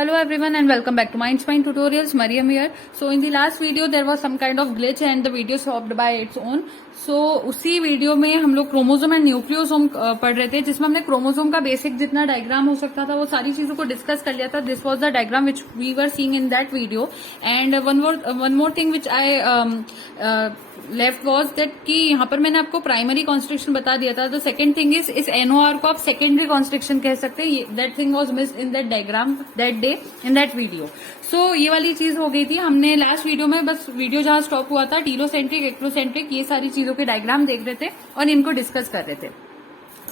Hello everyone and welcome back to Mindspine Tutorials. Mariam here. So in the last video there was some kind of glitch and the video stopped by its own. So उसी video में हम लोग chromosome and nucleosome पढ़ रहे थे, जिसमें हमने chromosome का बेसिक जितना डायग्राम हो सकता था वो सारी चीजों को डिस्कस कर लिया था. This was the diagram which we were seeing in that video. And one more thing which I left was that कि यहाँ पर मैंने आपको प्राइमरी कॉन्स्ट्रिक्शन बता दिया था. द सेकंड थिंग इज इस एनओआर को आप सेकेंडरी कॉन्स्ट्रिक्शन कह सकते हैं. That thing was missed in that diagram that day in that video. So ये वाली चीज हो गई थी. हमने लास्ट वीडियो में बस वीडियो जहां स्टॉप हुआ था टीलोसेंट्रिक एक्ट्रोसेंट्रिक ये सारी चीजों के डायग्राम देख रहे थे और इनको डिस्कस कर रहे थे.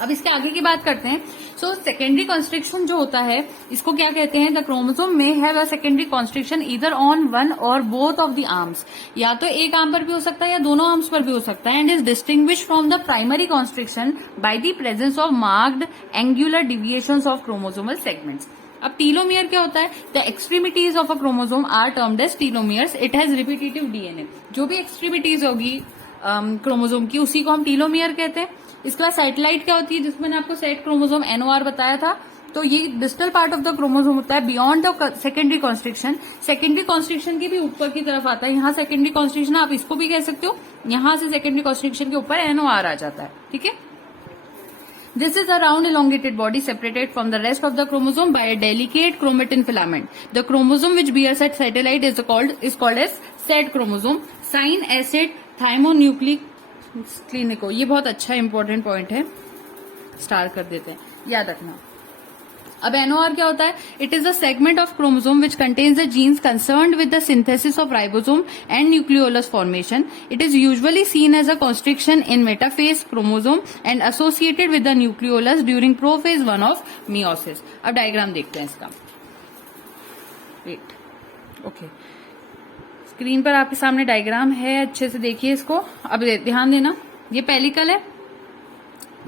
अब इसके आगे की बात करते हैं. सो सेकेंडरी कॉन्स्ट्रिक्शन जो होता है इसको क्या कहते हैं? द क्रोमोसोम में have a secondary constriction either on one और बोथ ऑफ द आर्म्स. या तो एक आर्म पर भी हो सकता है या दोनों आर्म्स पर भी हो सकता है. And is distinguish from the primary constriction by the presence of marked angular deviations of chromosomal segments. अब टीलोमियर क्या होता है? The extremities of a chromosome are termed as telomeres. It has repetitive DNA. जो भी extremities होगी chromosome की उसी को हम टीलोमियर कहते हैं. इसके बाद सैटेलाइट क्या होती है, जिसमें मैंने आपको सेट क्रोमोसोम एनओआर बताया था. तो ये distal part of the chromosome होता है beyond the secondary constriction. Secondary constriction के भी ऊपर की तरफ आता है. यहाँ सेकेंडरी कॉन्स्ट्रिक्शन आप इसको भी कह सकते हो. यहां से सेकेंडरी कॉन्स्ट्रिक्शन के ऊपर एनओआर आ जाता है. ठीक है. This is a round elongated body separated from the rest of the chromosome by a delicate chromatin filament. The chromosome which bears a satellite is called as Z chromosome. Sign acid thymonucleic clinico. ये बहुत अच्छा important point है, star कर देते हैं, याद रखना. अब एनओआर क्या होता है? It is a segment of chromosome which contains the genes concerned with the synthesis of ribosome and nucleolus formation. It is usually seen as a constriction in metaphase chromosome and associated with the nucleolus during prophase 1 of meiosis. अब diagram देखते हैं इसका. Wait, okay, screen पर आपके सामने diagram है, अच्छे से देखिए इसको. अब ध्यान देना, ये पेलिकल है,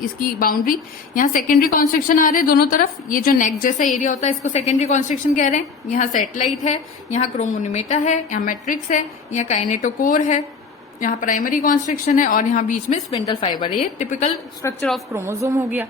इसकी बाउंड्री. यहाँ सेकेंडरी कॉन्स्ट्रिक्शन आ रहे हैं दोनों तरफ. ये जो नेक जैसा एरिया होता है इसको सेकेंडरी कॉन्स्ट्रिक्शन कह रहे हैं. यहाँ सैटेलाइट है, यहाँ क्रोमोनिमेटा है, यहाँ मैट्रिक्स है, यहाँ काइनेटोकोर है, यहाँ प्राइमरी कॉन्स्ट्रिक्शन है और यहाँ बीच में स्पिंडल फाइबर है. ये टिपिकल स्ट्रक्चर ऑफ क्रोमोसोम हो गया.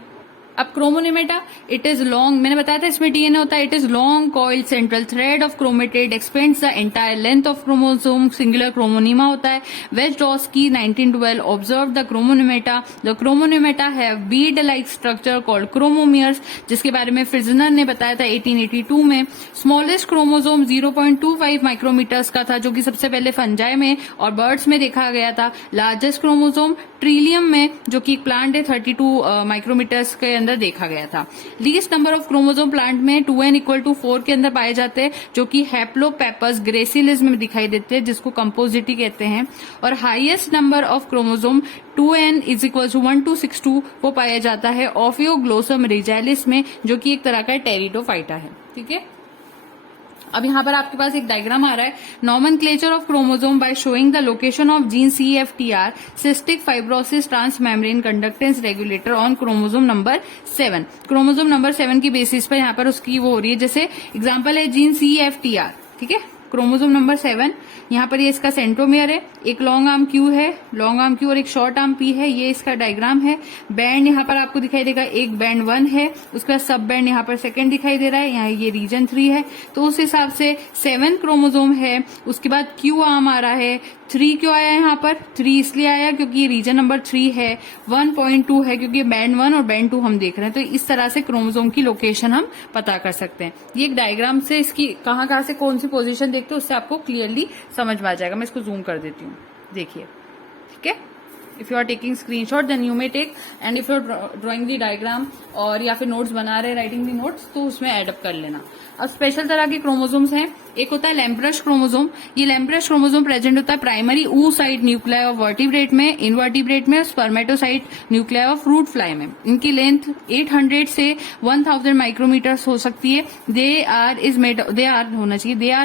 अब क्रोमोनिमेटा, इट इज लॉन्ग, मैंने बताया था इसमें डीएनए होता है. It is long coiled central thread of chromatid expands the entire length of chromosome. Singular chromonema होता है. Vejdovsky 1912 observe the chromonemata. The chromonemata have bead like structure called chromomeres, जिसके बारे में फ्रिजनर ने बताया था 1882 में. स्मॉलेस्ट क्रोमोसोम 0.25 माइक्रोमीटर्स का था, जो कि सबसे पहले फंजाई में और बर्ड्स में देखा गया था. लार्जेस्ट क्रोमोसोम ट्रिलियम में, जो कि प्लांट है, 32 माइक्रोमीटर्स के अंदर देखा गया था. Least number of chromosome plant में 2n=4 के अंदर पाए जाते हैं, जो कि हैप्लोपेपस ग्रेसिलिस में दिखाई देते हैं, जिसको कंपोजिटी कहते हैं. और highest number of chromosome 2n=1-62 वो पाया जाता है ऑफियोग्लोसम रिजैलिस में, जो कि एक तरह का टेरिडोफाइटा है. ठीक है. अब यहाँ पर आपके पास एक डायग्राम आ रहा है. Nomenclature of chromosome by showing the location of gene CFTR, cystic fibrosis transmembrane conductance regulator on chromosome number 7. Chromosome number 7 की बेसिस पर यहाँ पर उसकी वो हो रही है. जैसे एग्जांपल है जीन CFTR. ठीक है. क्रोमोसोम नंबर 7, यहाँ पर ये इसका सेंट्रोमियर है. एक लॉन्ग आर्म Q है, लॉन्ग आर्म Q, और एक शॉर्ट आर्म P है. ये इसका डायग्राम है. बैंड यहाँ पर आपको दिखाई देगा, एक बैंड 1 है. उसके बाद सब बैंड यहाँ पर सेकंड दिखाई दे रहा है. यहाँ ये रीजन 3 है. तो उस हिसाब से 7 क्रोमोसोम है. उसके बाद Q आर्म आ रहा है. 3 क्यों आया यहाँ पर? 3 इसलिए आया क्योंकि ये रीजन नंबर 3 है. 1.2 है क्योंकि बैंड 1 और बैंड 2 हम देख रहे हैं. तो इस तरह से क्रोमोसोम की लोकेशन हम पता कर सकते हैं. ये एक डायग्राम से इसकी कहाँ से कौन सी पोजीशन देखते हो उससे आपको क्लियरली समझ में आ जाएगा. मैं इसको जूम कर देती हूँ, देखिए. ठीक है. If you are taking screenshot then you may take, and if you are drawing the diagram और या फिर नोट्स बना रहे, राइटिंग दी नोट्स, तो उसमें एडअप कर लेना. अब स्पेशल तरह के क्रोमोसोम्स हैं. एक होता है लैम्ब्रश क्रोमोसोम. ये लैम्ब्रश क्रोमोसोम प्रेजेंट होता है primary oocyte nuclei of vertebrate में, इनवर्टिब्रेट में, spermatocyte nuclei of fruit fly में. इनकी लेंथ 800 से 1000 माइक्रोमीटर्स हो सकती है. They are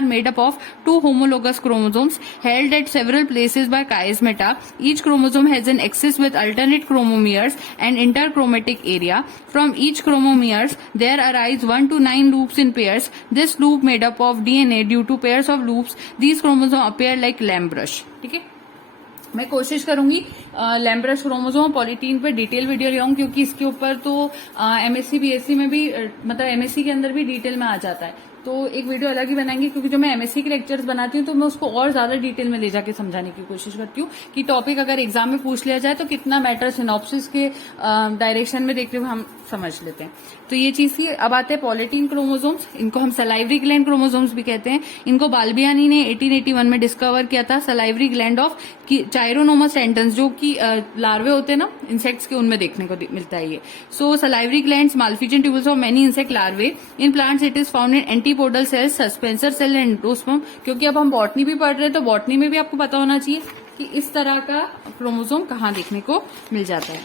made up of 2 homologous chromosomes held at several places by chiasmata. Each chromosome has an axis with alternate chromomeres and interchromatic area. From each chromomeres there arise 1 to 9 loops in pairs. This loop made up of DNA due to pairs of loops. These chromosomes appear like lamb brush. ठीक है. मैं कोशिश करूंगी lampbrush chromosome polytene पे detail video ले आऊं, क्योंकि इसके ऊपर तो MSc BSc में भी, मतलब MSc के अंदर भी डिटेल में आ जाता है. तो एक वीडियो अलग ही बनाएंगे, क्योंकि जो मैं एमएससी के लेक्चर्स बनाती हूँ तो मैं उसको और ज्यादा डिटेल में ले जाके समझाने की कोशिश करती हूँ कि टॉपिक अगर एग्जाम में पूछ लिया जाए तो कितना मैटर सिनॉप्सिस के डायरेक्शन में देखते हुए हम समझ लेते हैं। तो ये चीज थी। अब आते हैं पॉलिटीन क्रोमोसोम्स, इनको हम सलाइवरी ग्लैंड क्रोमोसोम्स भी कहते हैं। इनको बाल्बियानी ने 1881 में डिस्कवर किया था। सलाइवरी ग्लैंड ऑफ चायरोनोमस टेंटन्स, जो कि लार्वे होते हैं ना इंसेक्ट्स के, उनमें देखने को मिलता है ये। So salivary glands Malpighian tubules of many insect larvae in plants. It is found in antipodal cells, suspensor cell and endosperm. क्योंकि अब हम बॉटनी भी पढ़ रहे हैं तो बॉटनी में भी आपको पता होना चाहिए कि इस तरह का क्रोमोसोम कहाँ देखने को मिल जाता है।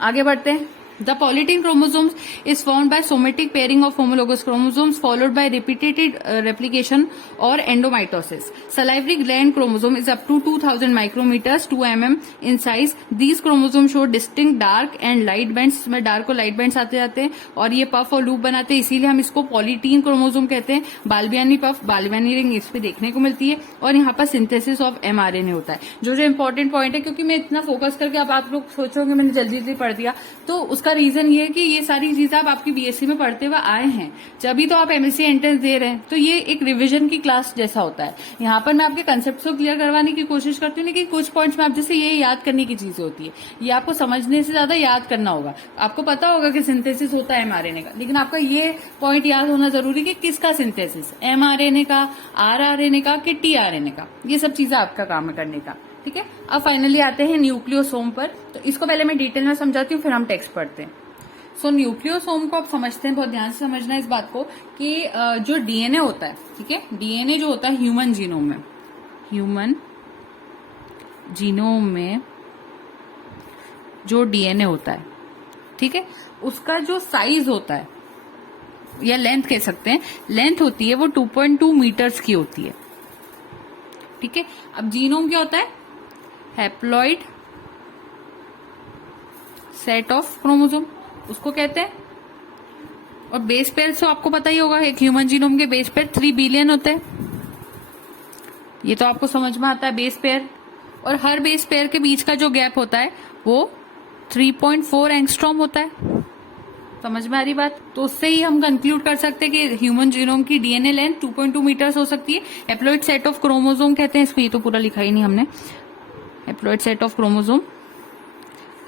आगे बढ़ते हैं। The polytene chromosomes is formed by somatic pairing of homologous chromosomes followed by repeated replication or endomitosis. Salivary gland chromosome is up to 2000 micrometers 2 mm in size. These chromosomes show distinct dark and light bands, इसमें dark और light bands आते जाते हैं और ये puff और loop बनाते हैं, इसीलिए हम इसको polytene chromosome कहते हैं। बाल्बियानी puff, बाल्बियानी रिंग इस पे देखने को मिलती है और यहाँ पर synthesis of mRNA होता है। जो important point है, क्योंकि मैं इतना फोकस करके अब आप लोग सोचोगे मैंने जल्दी जल्दी पढ़ दिया, तो उसका रीजन ये है कि ये सारी चीजें आप आपकी बीएससी में पढ़ते हुए आए हैं, जब तो आप एमएससी एंट्रेंस दे रहे हैं, तो ये एक रिवीजन की क्लास जैसा होता है। यहाँ पर मैं आपके कंसेप्ट को क्लियर करवाने की कोशिश करती हूँ, लेकिन कुछ पॉइंट्स में आप जैसे ये याद करने की चीजें होती है, ये आपको समझने से ज्यादा याद करना होगा। आपको पता होगा कि सिंथेसिस होता है एमआरएनए का, लेकिन आपका ये पॉइंट याद होना जरूरी कि किसका सिंथेसिस, एमआरएनए का, आरआरएनए का कि टीआरएनए का। ये सब चीजें आपका काम है करने का, ठीक है। अब फाइनली आते हैं न्यूक्लियोसोम पर। तो इसको पहले मैं डिटेल में समझाती हूँ, फिर हम टेक्स्ट पढ़ते हैं। सो न्यूक्लियोसोम को आप समझते हैं, बहुत ध्यान से समझना है इस बात को कि जो डीएनए होता है, ठीक है, डीएनए जो होता है ह्यूमन जीनोम में जो डीएनए होता है, ठीक है, उसका जो साइज होता है या लेंथ कह सकते हैं, लेंथ होती है वो 2.2 मीटर्स की होती है, ठीक है। अब जीनोम क्या होता है, हैप्लॉइड सेट ऑफ क्रोमोसोम उसको कहते हैं। और बेस पेयर तो आपको पता ही होगा, एक ह्यूमन जीनोम के बेस पेयर 3 बिलियन होते हैं, ये तो आपको समझ में आता है बेस पेयर। और हर बेस पेयर के बीच का जो गैप होता है वो 3.4 एंगस्ट्रॉम होता है। समझ में आ रही बात? तो उससे ही हम कंक्लूड कर सकते हैं कि ह्यूमन जीनोम की डीएनए लेंथ 2.2 मीटर्स हो सकती है। हैप्लॉइड सेट ऑफ क्रोमोसोम कहते हैं इसको, ये तो पूरा लिखा ही नहीं हमने, हैप्लॉइड सेट ऑफ क्रोमोसोम,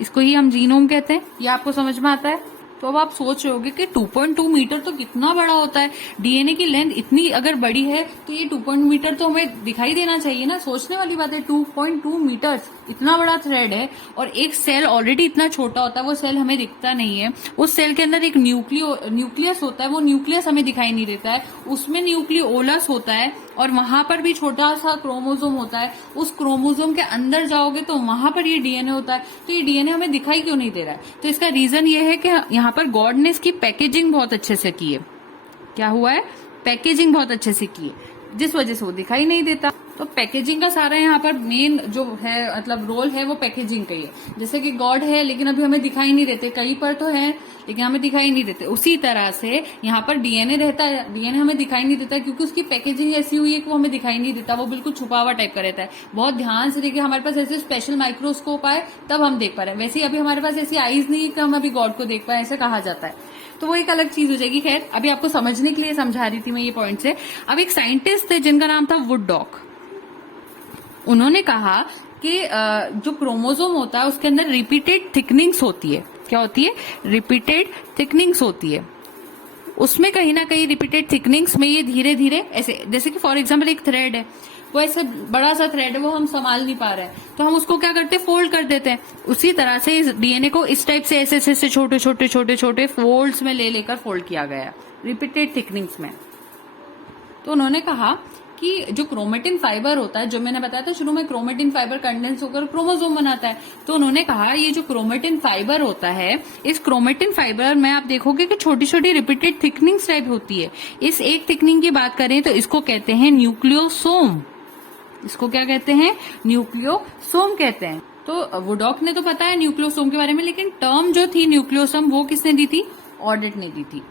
इसको ही हम जीनोम कहते हैं। ये आपको समझ में आता है? तो अब आप सोच रहे होगे कि 2.2 मीटर तो कितना बड़ा होता है, डीएनए की लेंथ इतनी अगर बड़ी है तो ये 2.2 मीटर तो हमें दिखाई देना चाहिए ना। सोचने वाली बात है, 2.2 मीटर इतना बड़ा थ्रेड है और एक सेल ऑलरेडी इतना छोटा होता है, वो सेल हमें दिखता नहीं है। उस सेल के अंदर एक न्यूक्लियस होता है, वो न्यूक्लियस हमें दिखाई नहीं देता है, उसमें न्यूक्लियोलस होता है और वहां पर भी छोटा सा क्रोमोसोम होता है। उस क्रोमोसोम के अंदर जाओगे तो वहां पर ये डीएनए होता है। तो ये डीएनए हमें दिखाई क्यों नहीं दे रहा है? तो इसका रीजन ये है कि यहाँ पर गॉड ने इसकी पैकेजिंग बहुत अच्छे से की है। क्या हुआ है? पैकेजिंग बहुत अच्छे से की है, जिस वजह से वो दिखाई नहीं देता। तो पैकेजिंग का सारा यहाँ पर मेन जो है मतलब रोल है वो पैकेजिंग का ही है। जैसे कि गॉड है लेकिन अभी हमें दिखाई नहीं देते, कहीं पर तो है लेकिन हमें दिखाई नहीं देते, उसी तरह से यहाँ पर डीएनए रहता है, डीएनए हमें दिखाई नहीं देता क्योंकि उसकी पैकेजिंग ऐसी हुई है कि वो हमें दिखाई नहीं देता, वो बिल्कुल छुपा हुआ टाइप का रहता है। बहुत ध्यान से देखिए, हमारे पास ऐसे स्पेशल माइक्रोस्कोप आए तब हम देख पा रहे हैं, वैसे ही अभी हमारे पास ऐसी आईज नहीं है कि हम अभी गॉड को देख पाए, ऐसे कहा जाता है। तो वो एक अलग चीज हो जाएगी। खैर, अभी आपको समझने के लिए समझा रही थी मैं ये पॉइंट से। अब एक साइंटिस्ट थे जिनका नाम था वुडडॉक, उन्होंने कहा कि जो क्रोमोसोम होता है उसके अंदर रिपीटेड थिकनिंग्स होती है। क्या होती है? रिपीटेड थिकनिंग्स होती है। उसमें कहीं ना कहीं रिपीटेड थिकनिंग्स में ये धीरे धीरे ऐसे, जैसे कि फॉर एग्जांपल एक थ्रेड है, वो ऐसा बड़ा सा थ्रेड है, वो हम संभाल नहीं पा रहे हैं, तो हम उसको क्या करते हैं? फोल्ड कर देते हैं। उसी तरह से इस डीएनए को इस टाइप से ऐसे ऐसे छोटे छोटे छोटे छोटे फोल्ड्स में ले लेकर फोल्ड किया गया रिपीटेड थिकनिंग्स में। तो उन्होंने कहा कि जो क्रोमेटिन फाइबर होता है, जो मैंने बताया था शुरू में, क्रोमेटिन फाइबर कंडेंस होकर क्रोमोसोम बनाता है। तो उन्होंने कहा ये जो क्रोमेटिन फाइबर होता है, इस क्रोमेटिन फाइबर में आप देखोगे कि छोटी छोटी रिपीटेड थिकनिंग्स टाइप होती है। इस एक थिकनिंग की बात करें तो इसको कहते हैं न्यूक्लियोसोम। इसको क्या कहते हैं? न्यूक्लियोसोम कहते हैं। तो वुडॉक ने तो पता है न्यूक्लियोसोम के बारे में, लेकिन टर्म जो थी न्यूक्लियोसोम वो किसने दी थी? ऑडेट ने दी थी।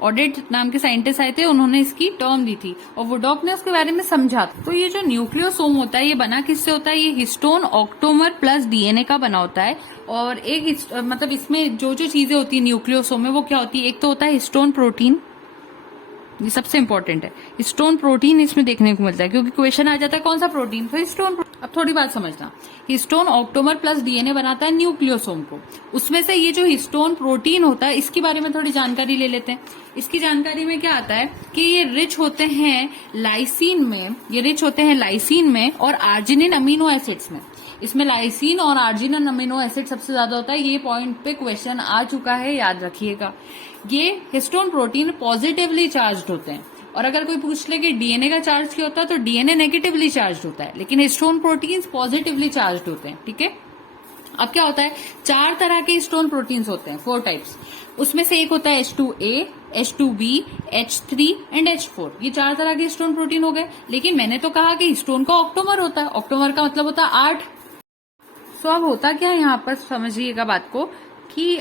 ऑडेट नाम के साइंटिस्ट आए थे, उन्होंने इसकी टर्म दी थी और वुडॉक ने उसके बारे में समझा। तो ये जो न्यूक्लियोसोम होता है ये बना किससे होता है? ये हिस्टोन ऑक्टोमर प्लस डीएनए का बना होता है। और एक मतलब इसमें जो जो चीजें होती है न्यूक्लियोसोम में वो क्या होती है? एक तो होता है हिस्टोन प्रोटीन, ये सबसे इंपॉर्टेंट है। हिस्टोन प्रोटीन इसमें देखने को मिलता है, क्योंकि क्वेश्चन आ जाता है कौन सा प्रोटीन, तो हिस्टोन। अब थोड़ी बात समझना, हिस्टोन ऑक्टोमर प्लस डीएनए बनाता है न्यूक्लियोसोम को। उसमें से ये जो हिस्टोन प्रोटीन होता है, इसके बारे में थोड़ी जानकारी ले लेते हैं। इसकी जानकारी में क्या आता है कि ये रिच होते हैं लाइसिन में, ये रिच होते हैं लाइसिन में और आर्जिनिन अमीनो एसिड्स में। इसमें लाइसिन और आर्जिनिन अमीनो एसिड सबसे ज्यादा होता है। ये पॉइंट पे क्वेश्चन आ चुका है, याद रखिएगा। ये हिस्टोन प्रोटीन पॉजिटिवली चार्ज्ड होते हैं, और अगर कोई पूछ ले कि डीएनए का चार्ज क्या होता है, तो डीएनए नेगेटिवली चार्ज्ड होता है, लेकिन हिस्टोन प्रोटीन्स पॉजिटिवली चार्ज्ड होते हैं। ठीक है, अब क्या होता है, 4 तरह के हिस्टोन प्रोटीन्स होते हैं, 4 टाइप्स। उसमें से एक होता है H2A, H2B, H3 and H4। ये 4 तरह के हिस्टोन प्रोटीन हो गए। लेकिन मैंने तो कहा कि हिस्टोन का ऑक्टोमर होता है, ऑक्टोमर का मतलब होता है 8। सो अब होता क्या है यहाँ पर, समझिएगा बात को, कि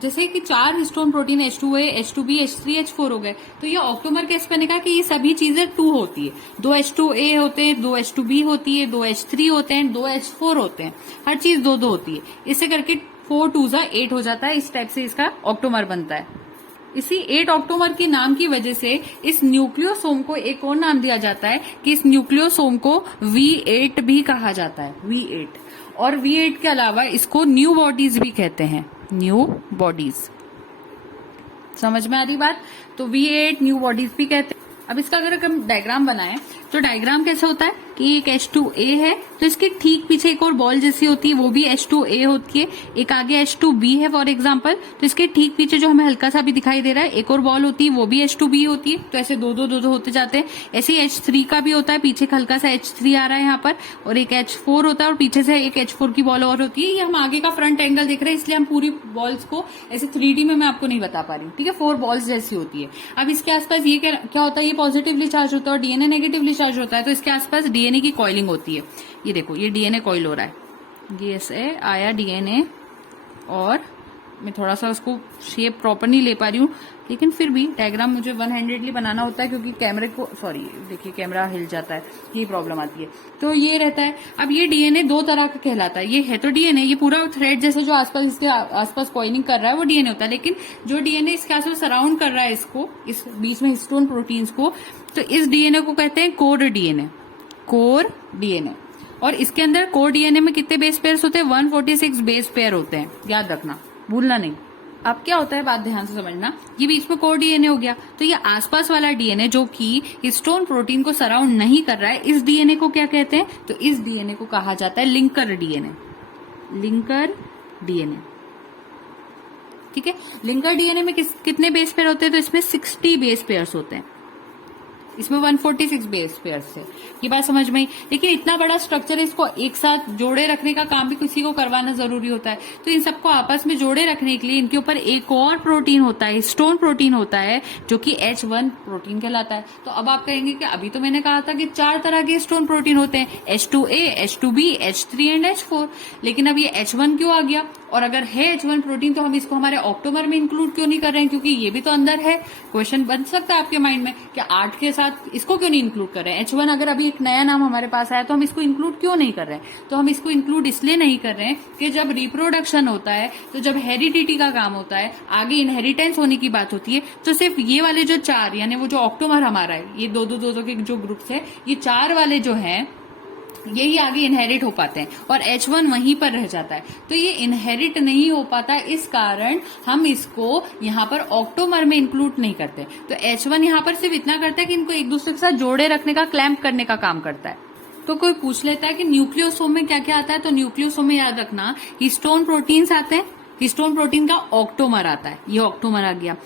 जैसे कि 4 histone protein H2A, H2B, H3, H4 हो गए, तो ये ऑक्टोमर केस मैंने कहा कि ये सभी चीजें 2 होती है। 2 H2A होते हैं, 2 H2B होती है, 2 H3 होते हैं, 2 H4 होते हैं, हर चीज 2-2 होती है। इससे करके 4 2 8 हो जाता है। इस टाइप से इसका ऑक्टोमर बनता है। इसी 8 ऑक्टोमर के नाम की वजह से इस न्यूक्लियोसोम को एक और नाम दिया जाता है कि इस न्यूक्लियोसोम को V8 भी कहा जाता है, V8। और V8 के अलावा इसको न्यू बॉडीज भी कहते हैं, न्यू बॉडीज। समझ में आ रही बात? तो V8 न्यू बॉडीज भी कहते हैं। अब इसका अगर हम डायग्राम बनाएं तो डायग्राम कैसे होता है कि एक H2A है, तो इसके ठीक पीछे एक और बॉल जैसी होती है, वो भी H2A होती है। एक आगे H2B है फॉर एग्जांपल, तो इसके ठीक पीछे जो हमें हल्का सा भी दिखाई दे रहा है, एक और बॉल होती है, वो भी H2B होती है। तो ऐसे 2-2 होते जाते हैं। ऐसे ही H3 का भी होता है, पीछे हल्का सा H3 आ रहा है यहाँ पर, और एक H4 होता है, और पीछे से एक H4 की बॉल और होती है। ये हम आगे का फ्रंट एंगल देख रहे हैं, इसलिए हम पूरी बॉल्स को ऐसे 3D में मैं आपको नहीं बता पा रही हूँ। ठीक है, 4 बॉल्स जैसी होती है। अब इसके आसपास ये क्या होता है, ये पॉजिटिवली चार्ज होता है और डीएनए नेगेटिवली चार्ज होता है। तो इसके आसपास डीएनए की कॉइलिंग होती है। ये देखो, ये डीएनए कॉइल हो रहा है, ये ऐसे आया डीएनए, और मैं थोड़ा सा उसको शेप प्रॉपर नहीं ले पा रही हूँ, लेकिन फिर भी डायग्राम मुझे वन हैंडेडली बनाना होता है, क्योंकि कैमरे को, सॉरी देखिए कैमरा हिल जाता है, ये प्रॉब्लम आती है। तो ये रहता है। अब ये डीएनए 2 तरह का कहलाता है। ये है तो डीएनए, ये पूरा थ्रेड जैसे जो आसपास इसके आसपास कॉइलिंग कर रहा है वो डीएनए होता है। लेकिन जो डीएनए इसके आसपास सराउंड कर रहा है इसको, इस बीच में हिस्टोन प्रोटीन्स को, तो इस डीएनए को कहते हैं कोर डीएनए, कोर डीएनए। और इसके अंदर कोर डीएनए में कितने बेस पेयर्स होते हैं, 146 बेस पेयर होते हैं, याद रखना, भूलना नहीं। अब क्या होता है, बात ध्यान से समझना, ये बीच में कोर डीएनए हो गया, तो ये आसपास वाला डीएनए जो कि हिस्टोन प्रोटीन को सराउंड नहीं कर रहा है, इस डीएनए को क्या कहते हैं, तो इस डीएनए को कहा जाता है लिंकर डीएनए, लिंकर डीएनए। ठीक है, लिंकर डीएनए में कितने बेस पेयर होते हैं, तो इसमें 60 बेस पेयर्स होते हैं, इसमें 146 बेस पेयर्स है। ये बात समझ में आई। लेकिन इतना बड़ा स्ट्रक्चर है, इसको एक साथ जोड़े रखने का काम भी किसी को करवाना जरूरी होता है। तो इन सबको आपस में जोड़े रखने के लिए इनके ऊपर एक और प्रोटीन होता है, हिस्टोन प्रोटीन होता है, जो कि H1 प्रोटीन कहलाता है। तो अब आप कहेंगे कि अभी तो मैंने कहा था कि 4 तरह के हिस्टोन प्रोटीन होते हैं, H2A, H2B, H3 and H4। लेकिन अब ये H1 क्यों आ गया? और अगर है H1 प्रोटीन तो हम इसको हमारे ऑक्टोमर में इंक्लूड क्यों नहीं कर रहे हैं, क्योंकि ये भी तो अंदर है। क्वेश्चन बन सकता है आपके माइंड में कि 8 के साथ इसको क्यों नहीं इंक्लूड कर रहे हैं। H1 अगर अभी एक नया नाम हमारे पास आया तो हम इसको इंक्लूड क्यों नहीं कर रहे हैं? तो हम इसको इंक्लूड इसलिए नहीं कर रहे हैं कि जब रिप्रोडक्शन होता है, तो जब हेरिडिटी का काम होता है, आगे इनहेरिटेंस होने की बात होती है, तो सिर्फ ये वाले जो 4, यानी वो जो ऑक्टोमर हमारा है, ये 2-2 के जो ग्रुप्स है, ये 4 वाले जो है, यही आगे इनहेरिट हो पाते हैं और H1 वहीं पर रह जाता है। तो ये इनहेरिट नहीं हो पाता, इस कारण हम इसको यहाँ पर ऑक्टोमर में इंक्लूड नहीं करते। तो H1 यहाँ पर सिर्फ इतना करता है कि इनको एक दूसरे के साथ जोड़े रखने का, क्लैंप करने का काम करता है। तो कोई पूछ लेता है कि न्यूक्लियोसोम में क्या क्या आता है, तो न्यूक्लियोसोम में याद रखना हिस्टोन प्रोटीन्स आते हैं, हिस्टोन प्रोटीन का ऑक्टोमर आता है, ये ऑक्टोमर आ गया।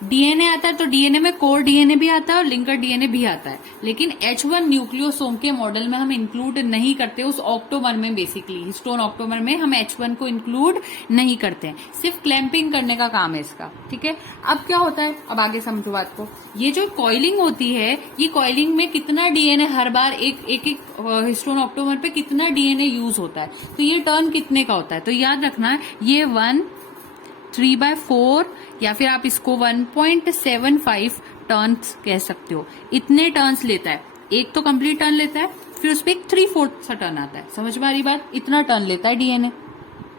डीएनए आता है, तो डीएनए में कोर डीएनए भी आता है और लिंकर डीएनए भी आता है। लेकिन H1 न्यूक्लियोसोम के मॉडल में हम इंक्लूड नहीं करते उस ऑक्टोमर में, बेसिकली हिस्टोन ऑक्टोमर में हम H1 को इंक्लूड नहीं करते, सिर्फ क्लैंपिंग करने का काम है इसका। ठीक है, अब क्या होता है, अब आगे समझो बात को। ये जो कॉइलिंग होती है, ये कॉइलिंग में कितना डीएनए हर बार एक हिस्टोन ऑक्टोमर पे कितना डीएनए यूज होता है, तो ये टर्न कितने का होता है, तो याद रखना ये 1/3/4 या फिर आप इसको 1.75 टर्न्स कह सकते हो, इतने टर्न्स लेता है। एक तो कंप्लीट टर्न लेता है, फिर उस पर एक 3/4 सा टर्न आता है। समझ में आ रही बात? इतना टर्न लेता है डीएनए।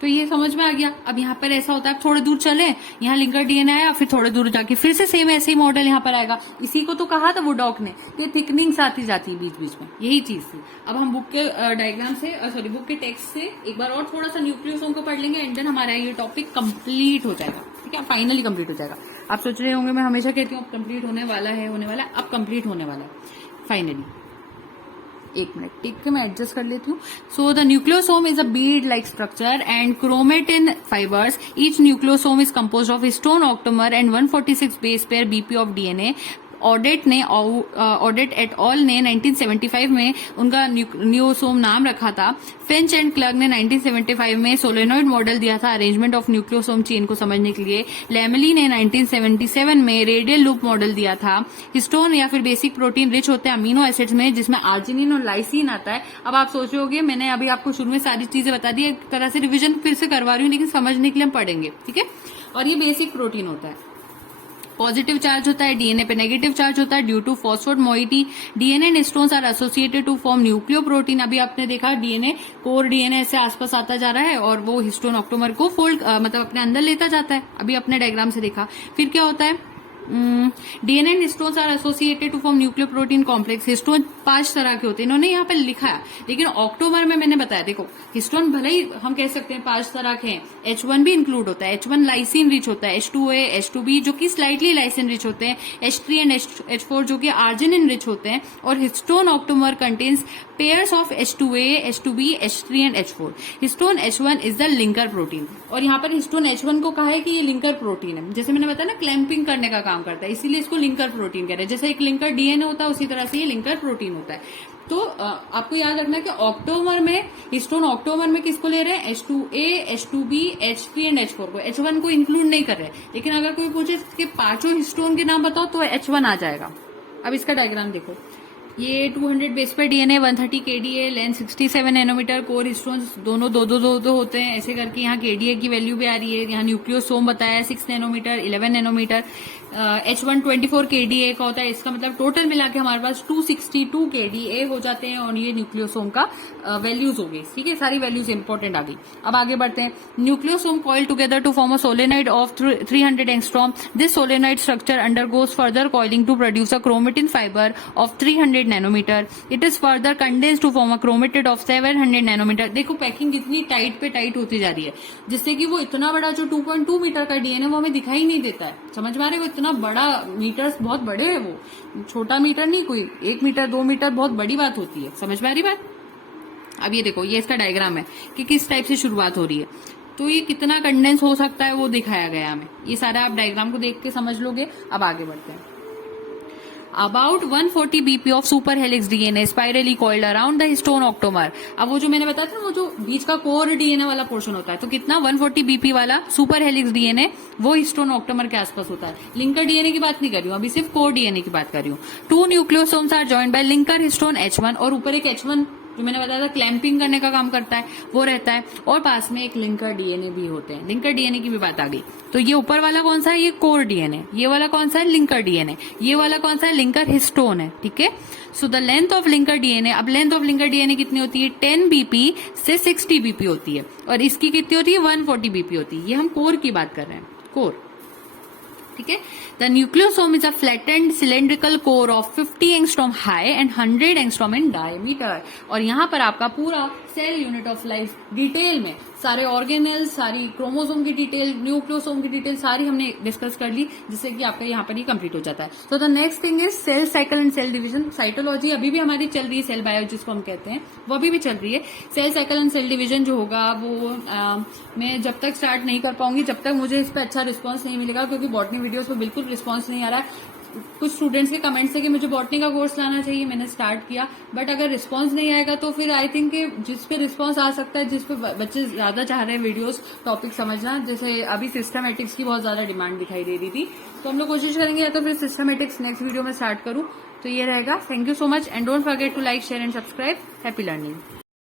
तो ये समझ में आ गया। अब यहाँ पर ऐसा होता है, अब थोड़े दूर चले, यहाँ लिंकर डीएनए आया, फिर थोड़े दूर जाके फिर से सेम ऐसे ही मॉडल यहाँ पर आएगा। इसी को तो कहा था वो डॉक ने, ये थिकनिंग्स आती जाती है बीच बीच में, यही चीज थी। अब हम बुक के डायग्राम से, सॉरी बुक के टेक्स्ट से एक बार और थोड़ा सा न्यूक्लियोसोम को पढ़ लेंगे, एंड देन हमारा ये टॉपिक कंप्लीट हो जाएगा। ठीक है, फाइनली कंप्लीट हो जाएगा। आप सोच रहे होंगे मैं हमेशा कहती हूँ कंप्लीट होने वाला है, अब कंप्लीट होने वाला है फाइनली। एक मिनट, ठीक है, मैं एडजस्ट कर लेती हूँ। So the nucleosome is a bead like structure and chromatin fibres. Each nucleosome is composed of histone octamer and 146 base pair bp of DNA. Oudet et al ने 1975 में उनका न्यूक्लियोसोम नाम रखा था। फिंच एंड क्लर्क ने 1975 में solenoid model दिया था अरेंजमेंट ऑफ न्यूक्लियोसोम चेन को समझने के लिए। लैमली ने 1977 में रेडियल लूप मॉडल दिया था। हिस्टोन या फिर बेसिक प्रोटीन रिच होते हैं अमीनो एसिड्स में, जिसमें आर्जिनिन और लाइसिन आता है। अब आप सोच रहे होंगे मैंने अभी आपको शुरू में सारी चीजें बता दी, एक तरह से रिविजन फिर से करवा रही हूँ, लेकिन समझने के लिए हम पढ़ेंगे। ठीक है, और ये बेसिक प्रोटीन होता है। पॉजिटिव चार्ज होता है, डीएनए पे नेगेटिव चार्ज होता है due to phosphate moiety. DNA and histones are associated to form nucleoprotein. अभी आपने देखा डीएनए, कोर डीएनए से आसपास आता जा रहा है और वो हिस्टोन ऑक्टोमर को फोल्ड मतलब अपने अंदर लेता जाता है। अभी अपने डायग्राम से देखा। फिर क्या होता है, DNA and histones are associated to form nucleoprotein complex. Histone 5 तरह के होते हैं, इन्होंने यहाँ पे लिखा है, लेकिन ऑक्टोमर में मैंने बताया, देखो हिस्टोन भले ही हम कह सकते हैं 5 तरह के हैं, H1 भी इंक्लूड होता है। H1 लाइसिन रिच होता है, H2A, H2B जो कि स्लाइटली लाइसिन रिच होते हैं, H3 एंड H4 जो कि आर्जिनिन रिच होते हैं। और histone octamer contains pairs of H2A, H2B, H3 and H4। Histone H1 is the linker protein, और यहाँ पर हिस्टोन H1 को कहा है कि ये लिंकर प्रोटीन है। जैसे मैंने बताया ना, क्लैंपिंग करने का काम करता है, इसीलिए इसको लिंकर प्रोटीन कह रहे हैं। जैसे एक लिंकर डीएनए होता है, उसी तरह से ये लिंकर प्रोटीन होता है। तो आपको याद रखना है कि ऑक्टोमर में, हिस्टोन ऑक्टोमर में किसको ले रहे हैं, H2A, H2B, H3 and H4 को। H1 को इंक्लूड नहीं कर रहे, लेकिन अगर कोई पूछे कि 5 हिस्टोन के नाम बताओ तो H1 आ जाएगा। अब इसका डायग्राम देखो, ये 200 बेस पर DNA, 130 kDa, length 67 nanometre, core histones दोनों दो होते हैं। ऐसे करके यहाँ केडीए की वैल्यू भी आ रही है। यहाँ न्यूक्लियोसोम बताया 6 नैनोमीटर, 11 नैनोमीटर। H1 24 केडीए का होता है। इसका मतलब टोटल मिला के हमारे पास 262 केडीए हो जाते हैं, और ये न्यूक्लियोसोम का वैल्यूज हो गई। ठीक है, सारी वैल्यूज इंपॉर्टेंट आ गई। अब आगे बढ़ते हैं। Nucleosome coil together to form a solenoid of 300 angstrom. This solenoid structure undergoes further coiling to produce a chromatin fibre of 300 nanometre. It is further condensed to form a chromatid of 700 nanometre. देखो packing कितनी tight पे tight होती जा रही है, जिससे कि वो इतना बड़ा जो 2.2 मीटर का डीएनए वो हमें दिखाई नहीं देता है। समझ में आ रहे हो, इतना बड़ा, मीटर्स बहुत बड़े है, वो छोटा मीटर नहीं, कोई 1 मीटर 2 मीटर बहुत बड़ी बात होती है। समझ में आ रही बात। अब ये देखो, ये इसका डायग्राम है कि किस टाइप से शुरुआत हो रही है। तो ये कितना कंडेंस हो सकता है वो दिखाया गया हमें। ये सारा आप डायग्राम को देख के समझ लोगे। अब आगे बढ़ते हैं। About 140 BP of super helix DNA spirally coiled around the histone octamer। अब वो जो मैंने बताया था, वो जो बीच का कोर डीएनए वाला पोर्शन होता है, तो कितना 140 BP वाला सुपर हेलिक्स डीएनए वो हिस्टोन ऑक्टोमर के आसपास होता है। लिंकर डीएनए की बात नहीं कर रही हूँ, अभी सिर्फ कोर डीएनए की बात कर रही हूँ। 2 nucleosomes are joined by linker histone H1, और ऊपर एक H1 जो मैंने बताया था क्लैंपिंग करने का काम करता है, वो रहता है, और पास में एक लिंकर डीएनए भी होते हैं। लिंकर डीएनए की भी बात आ गई। तो ये ऊपर वाला कौन सा है, ये कोर डीएनए। ये वाला कौन सा है, लिंकर डीएनए। ये वाला कौन सा है, लिंकर हिस्टोन है। ठीक है, so the length of linker DNA, अब लेंथ ऑफ लिंकर डीएनए कितनी होती है, 10 BP से 60 BP होती है, और इसकी कितनी होती है, 140 BP होती है। ये हम कोर की बात कर रहे हैं, कोर। ठीक है, the nucleosome is a flattened cylindrical core of 50 angstrom high and 100 angstrom in diameter. और यहाँ पर आपका पूरा cell unit of life detail में सारे ऑर्गेनेल्स, सारी क्रोमोसोम की डिटेल, न्यूक्लियोसोम की डिटेल सारी हमने डिस्कस कर ली, जिससे कि आपका यहाँ पर ही कंप्लीट हो जाता है। तो the next thing is cell cycle and cell division. Cytology अभी भी हमारी चल रही है, सेल बायो जिसको हम कहते हैं, वो अभी भी चल रही है। Cell cycle and cell division जो होगा वो मैं जब तक स्टार्ट नहीं कर पाऊंगी, जब तक मुझे इस पर अच्छा रिस्पॉन्स नहीं मिलेगा, क्योंकि बॉटनी वीडियोस पे बिल्कुल रिस्पॉन्स नहीं आ रहा है। कुछ स्टूडेंट्स के कमेंट्स है कि मुझे बॉटनी का कोर्स लाना चाहिए, मैंने स्टार्ट किया, बट अगर रिस्पांस नहीं आएगा तो फिर आई थिंक कि जिस पे रिस्पांस आ सकता है, जिस पे बच्चे ज्यादा चाह रहे हैं वीडियोस टॉपिक समझना, जैसे अभी सिस्टमैटिक्स की बहुत ज्यादा डिमांड दिखाई दे रही थी, तो हम लोग कोशिश करेंगे या तो फिर सिस्टमैटिक्स नेक्स्ट वीडियो में स्टार्ट करूं। तो ये रहेगा। Thank you so much and don't forget to like, share and subscribe. Happy learning.